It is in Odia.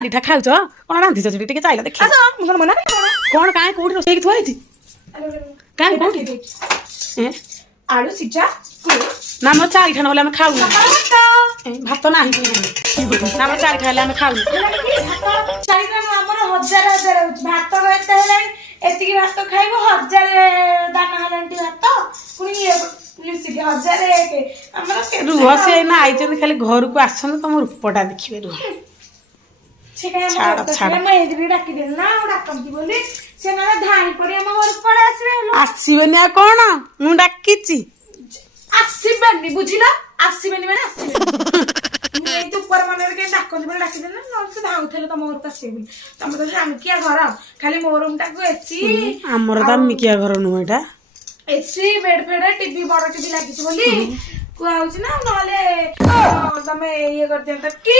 ପିଠା ଖାଉଛ କଣ ରାନ୍ଧିଛ ସେଠି ଟିକେ ଚାଇଲା ଦେଖ କଣ କାଇଁ କୋଉଠି ରୋଷେଇ ଥୁଆ ହେଇଛି କାଇଁ କୋଉଠି ଆଳୁ ସିଝା ନା ଆମର ଚାରିଟା ନହେଲେ ଆମେ ଖାଉନୁ ଭାତ ନାହିଁ ନା ଆମର ଚାରିଟା ହେଲେ ଆମେ ଖାଉନୁ ଆମର ହଜାର ହଜାର ହଉଛି ଭାତ ଏତେ ହେଲାଣି ଏତିକି ଭାତ ଖାଇବ ହଜାରେ ଦାନା ହେଲାଣି ଭାତ ପୁଣି ମିଶିକି ହଜାରେ ଆମର ରୁହ ସେ ଏଇନା ଆଇଛନ୍ତି ଖାଲି ଘରକୁ ଆସନ୍ତୁ ତମ ରୂପଟା ଦେଖିବେ ରୁହ ଆସିବେନି ଆଉ କଣ ମୁଁ ଡାକିଛି ଆସିବେନି ବୁଝିଲ ଆସିବେନି ମାନେ ଆସିବେନି ମୁଁ ଏଇ ଉପର ମନରେ କେହି ଡାକନ୍ତି ବୋଲି ଡାକିଦେଲି ନା ନହେଲେ ସେ ଧାଉଥିଲେ ତମ ଘରକୁ ଆସିବେନି ତମେ ତ ଜାଣିକିଆ ଘର ଖାଲି ମୋ ରୁମ୍ ଟାକୁ ଏସି ଆମର ଦାମିକିଆ ଘର ନୁହଁ ଏଇଟା ଏସି ବେଡ୍ ଫେଡ୍ ଟିଭି ବଡ ଟିଭି ଲାଗିଛି ବୋଲି କୁହା ହଉଛି ନା ନହେଲେ ତମେ ଇଏ କରିଦିଅନ୍ତ କି